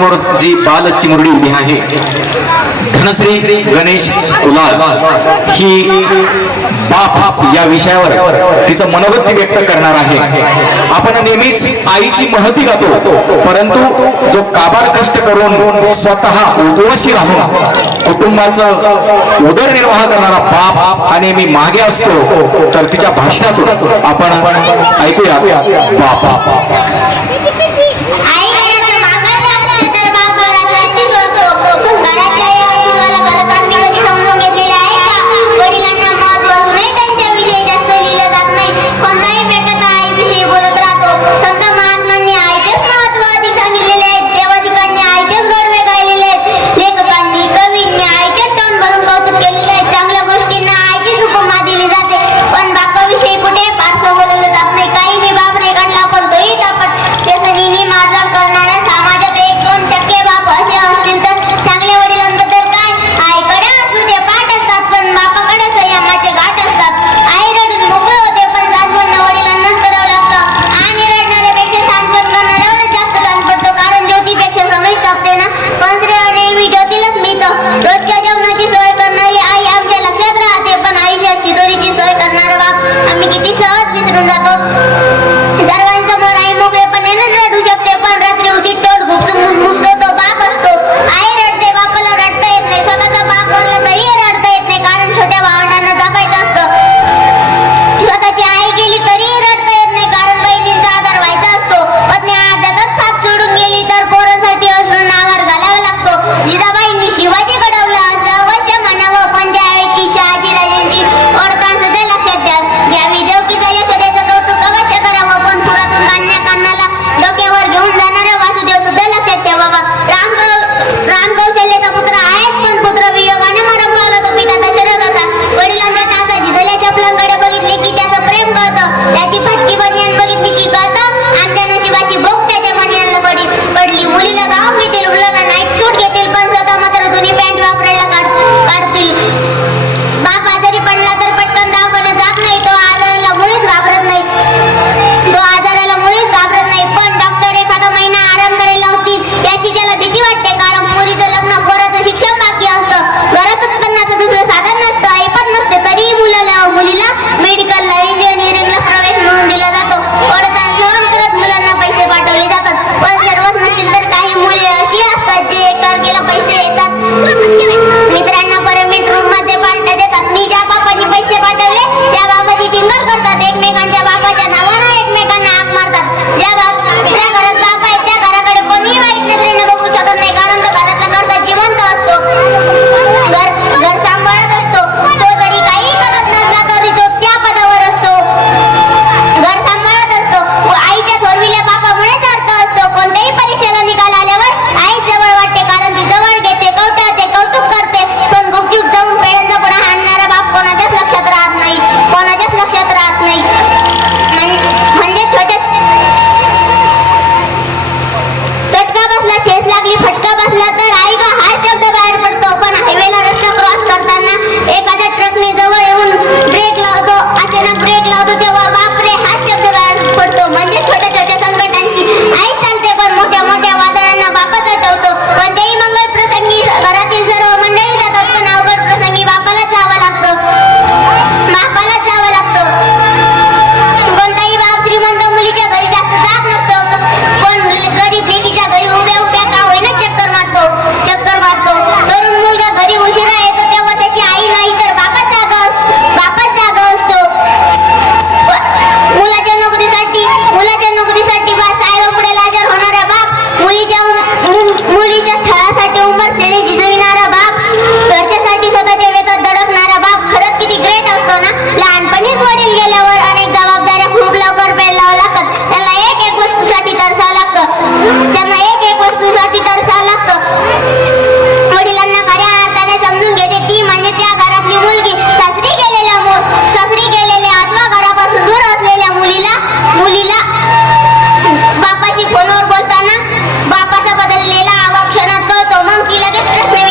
जी बाल चिमुरडी उभी आहे धनश्री गणेश कुलाल ही बाप या विषयावर तिचं मनोगत व्यक्त करणार आहे। आपण नेहमीच आईची महती गातो, परंतु जो काबाड कष्ट करून स्वतः उपवासी राहून कुटुंबाचं उदरनिर्वाह करणारा बाप हा नेहमी मागे असतो, तर तिच्या भाषणातून आपण ऐकूया बाप। फोनवर बोलताना बापाचा बदललेला आवाज क्षणात कळतो, मग ती लगेच प्रश्न